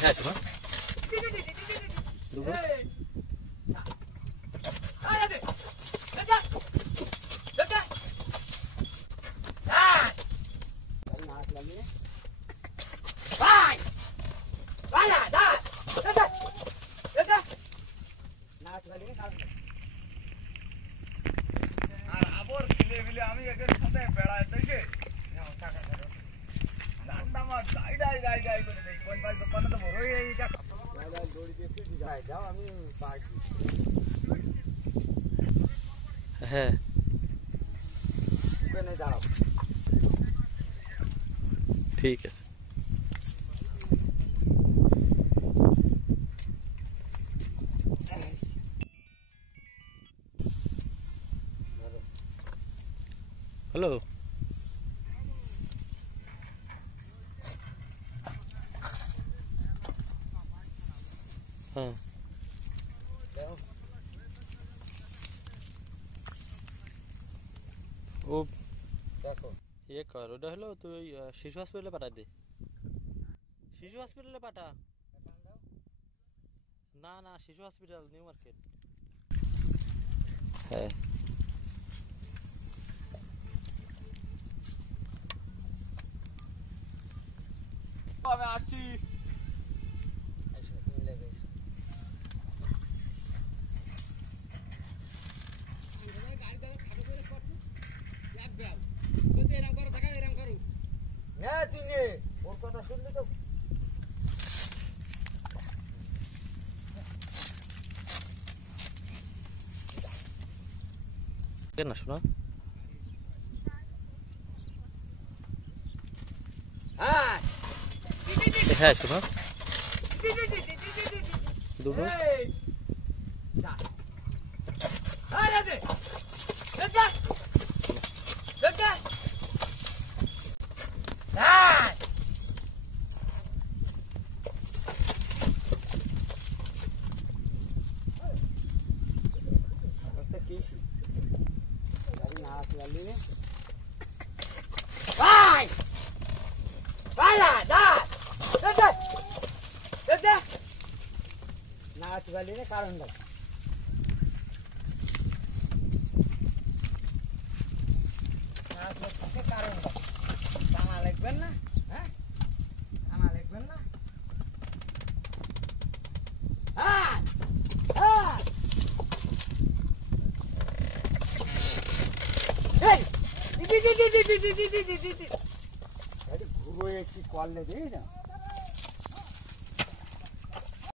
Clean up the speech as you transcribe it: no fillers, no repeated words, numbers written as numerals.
হ্যাঁ শোনো দুটো আর আবার ছিলে বিলে আমি একের সাথে বেড়ায় দেখে আমার যাই করে দেই কোন পাশ দোকানে তো বড় হয়ে এই টাকা দড়ি দিয়ে তুই যাই যাও আমি পাই হ্যাঁ কেনে দাঁড়াও ঠিক আছে হ্যালো হ্যাঁ ও দেখো ইয়ে কর ওটা হলো তুই শিশু হসপিটালে পাঠা দে শিশু হসপিটালে পাঠা না না শিশু হসপিটাল নিউ মার্কেট হ্যাঁ আমি আসছি হ্যাঁ তুই নে ওর কথা শুনলি তো না শোনো হ্যাঁ শোনো দুটো নাচ গালিনে কারণ দেখ নাচ গাছে কারণ দেখ টানা লিখবেন না হ্যাঁ টানা লিখবেন না ঘুরো একটি কল দিই না